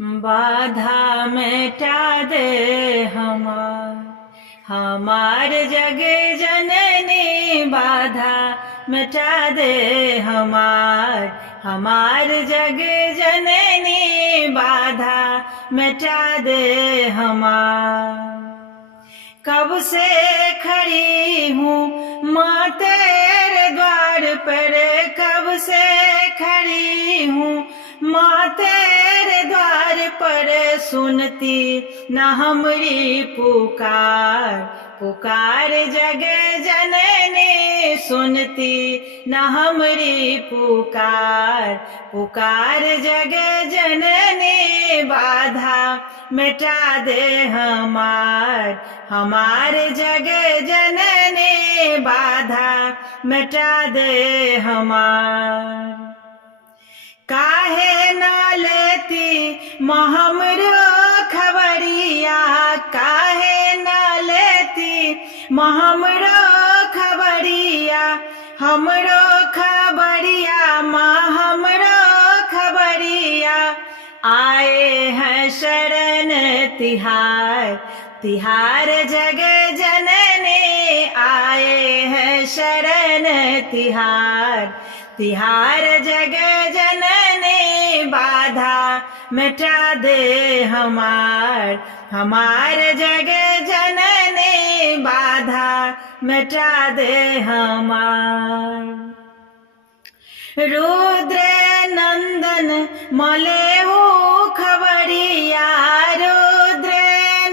बाधा मिटा दे हमार जग जननी, बाधा मिटा दे हमार जग जननी, बाधा मिटा दे कब से खड़ी हूँ माँ तेरे द्वार पर, कब से खड़ी हूँ माँ तेरे द्वार पर, सुनती न हमरी पुकार, पुकार जग जननी, सुनती न हमरी पुकार, पुकार जग जननी, बाधा मिटा दे हमार जग जननी, बाधा मिटा दे काहे ना लेती हमरो खबरिया, काहे ना लेती हमरो खबरिया, हमरो खबरिया माँ, हमरो खबरिया, आए हैं शरण तिहार, तिहार जग जननी, आए हैं शरण तिहार, तिहार जग जननी, बाधा मिटा दे हमार जग जननी, बाधा मिटा दे रुद्र नंदन मले हो खबरिया, रुद्र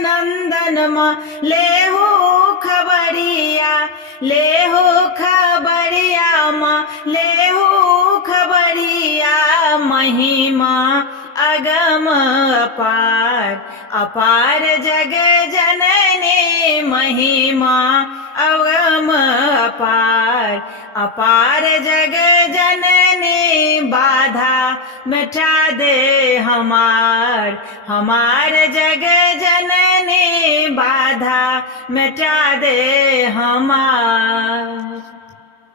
नंदन मले हो खबरिया, ले हो खबरिया माँ, ले हो खबरिया, महिमा अगम अपार, अपार जग जननी, महिमा अगम अपार, अपार जग जननी, बाधा मिटा दे हमार जग जननी, बाधा मिटा दे